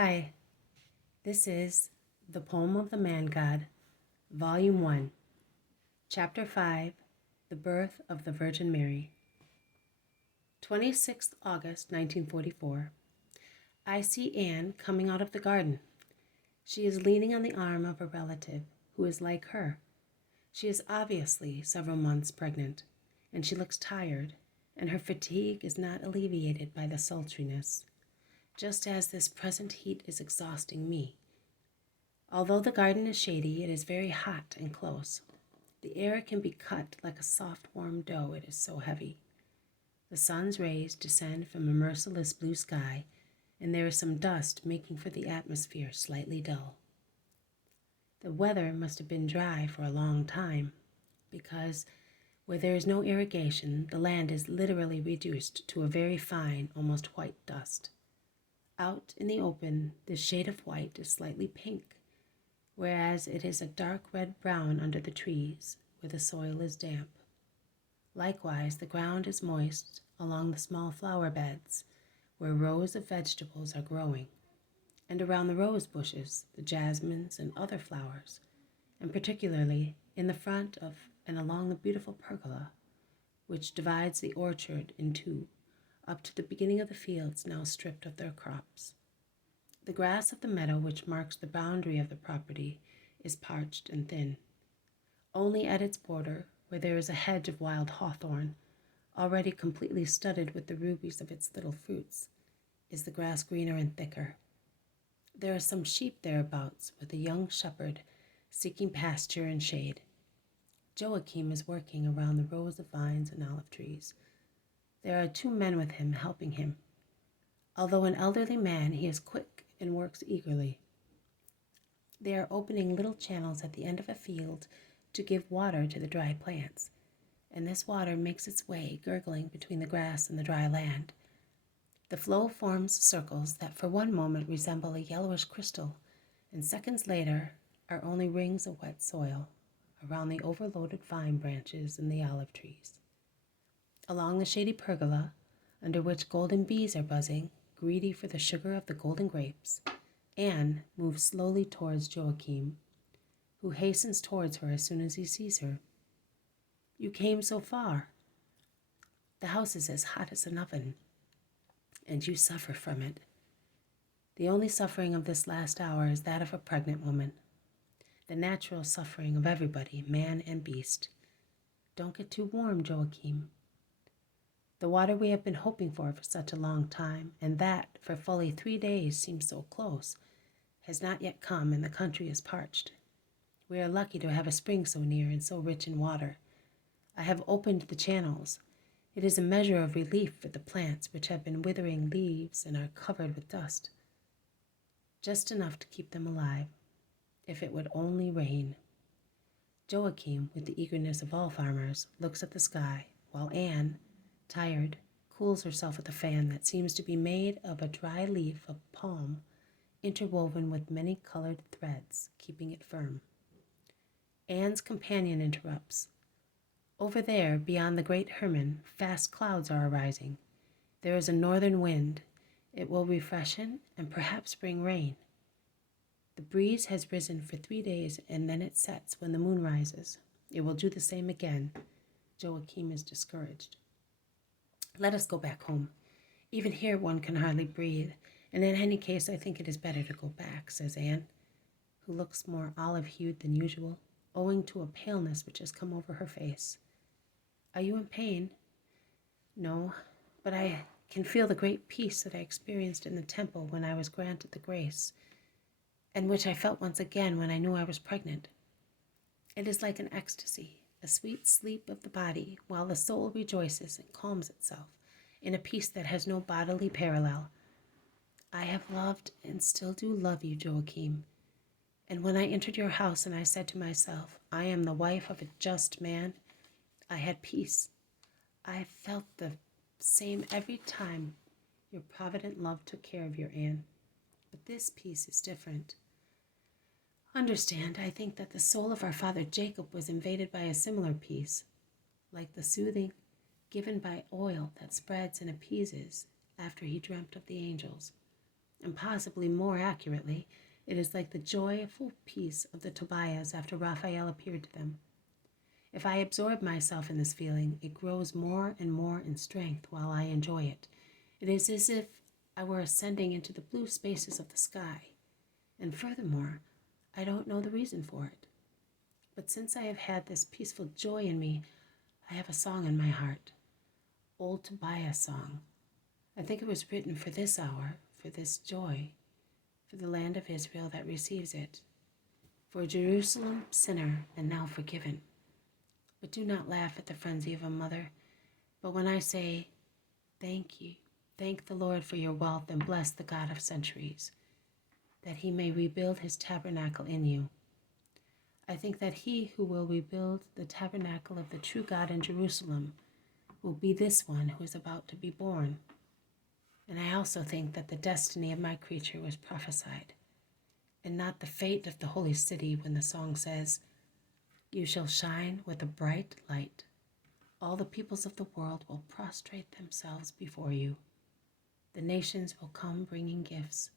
Hi, this is The Poem of the Man God, Volume 1, Chapter 5, The Birth of the Virgin Mary. 26th August, 1944. I see Anne coming out of the garden. She is leaning on the arm of a relative who is like her. She is obviously several months pregnant, and she looks tired, and her fatigue is not alleviated by the sultriness, just as this present heat is exhausting me. Although the garden is shady, it is very hot and close. The air can be cut like a soft, warm dough, it is so heavy. The sun's rays descend from a merciless blue sky, and there is some dust making for the atmosphere slightly dull. The weather must have been dry for a long time, because where there is no irrigation, the land is literally reduced to a very fine, almost white dust. Out in the open, the shade of white is slightly pink, whereas it is a dark red-brown under the trees where the soil is damp. Likewise, the ground is moist along the small flower beds where rows of vegetables are growing, and around the rose bushes, the jasmines and other flowers, and particularly in the front of and along the beautiful pergola, which divides the orchard in two, up to the beginning of the fields now stripped of their crops. The grass of the meadow which marks the boundary of the property is parched and thin. Only at its border, where there is a hedge of wild hawthorn, already completely studded with the rubies of its little fruits, is the grass greener and thicker. There are some sheep thereabouts, with a young shepherd seeking pasture and shade. Joachim is working around the rows of vines and olive trees. There are 2 men with him helping him. Although an elderly man, he is quick and works eagerly. They are opening little channels at the end of a field to give water to the dry plants, and this water makes its way gurgling between the grass and the dry land. The flow forms circles that for one moment resemble a yellowish crystal, and seconds later are only rings of wet soil around the overloaded vine branches and the olive trees. Along the shady pergola, under which golden bees are buzzing, greedy for the sugar of the golden grapes, Anne moves slowly towards Joachim, who hastens towards her as soon as he sees her. "You came so far. The house is as hot as an oven, and you suffer from it. The only suffering of this last hour is that of a pregnant woman. The natural suffering of everybody, man and beast. Don't get too warm, Joachim. The water we have been hoping for such a long time, and that for fully 3 days seems so close, has not yet come, and the country is parched. We are lucky to have a spring so near and so rich in water. I have opened the channels. It is a measure of relief for the plants which have been withering leaves and are covered with dust. Just enough to keep them alive, if it would only rain." Joachim, with the eagerness of all farmers, looks at the sky, while Anne, tired, cools herself with a fan that seems to be made of a dry leaf of palm interwoven with many colored threads, keeping it firm. Anne's companion interrupts. "Over there, beyond the great Hermon, fast clouds are arising. There is a northern wind. It will refreshen and perhaps bring rain. The breeze has risen for 3 days, and then it sets when the moon rises. It will do the same again." Joachim is discouraged. "Let us go back home. Even here one can hardly breathe, and in any case I think it is better to go back," says Anne, who looks more olive-hued than usual, owing to a paleness which has come over her face. "Are you in pain?" "No, but I can feel the great peace that I experienced in the temple when I was granted the grace, and which I felt once again when I knew I was pregnant. It is like an ecstasy, a sweet sleep of the body, while the soul rejoices and calms itself in a peace that has no bodily parallel. I have loved and still do love you, Joachim. And when I entered your house and I said to myself, I am the wife of a just man, I had peace. I have felt the same every time your provident love took care of your Anne. But this peace is different. Understand, I think that the soul of our father Jacob was invaded by a similar peace, like the soothing given by oil that spreads and appeases after he dreamt of the angels. and possibly more accurately, it is like the joyful peace of the Tobias after Raphael appeared to them. If I absorb myself in this feeling, it grows more and more in strength while I enjoy it. It is as if I were ascending into the blue spaces of the sky. And furthermore, I don't know the reason for it. But since I have had this peaceful joy in me, I have a song in my heart. Old Tobias song. I think it was written for this hour, for this joy, for the land of Israel that receives it, for Jerusalem, sinner and now forgiven. But do not laugh at the frenzy of a mother. But when I say, thank you, thank the Lord for your wealth and bless the God of centuries, that he may rebuild his tabernacle in you. I think that he who will rebuild the tabernacle of the true God in Jerusalem will be this one who is about to be born. And I also think that the destiny of my creature was prophesied, and not the fate of the holy city when the song says, you shall shine with a bright light. All the peoples of the world will prostrate themselves before you. The nations will come bringing gifts.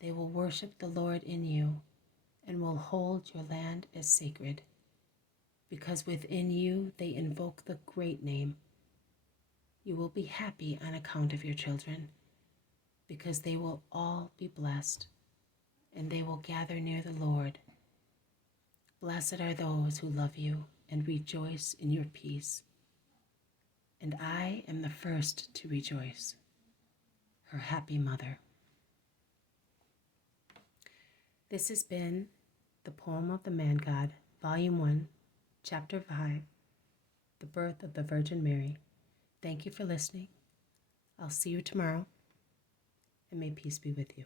They will worship the Lord in you and will hold your land as sacred, because within you they invoke the great name. You will be happy on account of your children, because they will all be blessed, and they will gather near the Lord. Blessed are those who love you and rejoice in your peace. And I am the first to rejoice, her happy mother. This has been The Poem of the Man God, Volume 1, Chapter 5, The Birth of the Virgin Mary. Thank you for listening. I'll see you tomorrow, and may peace be with you.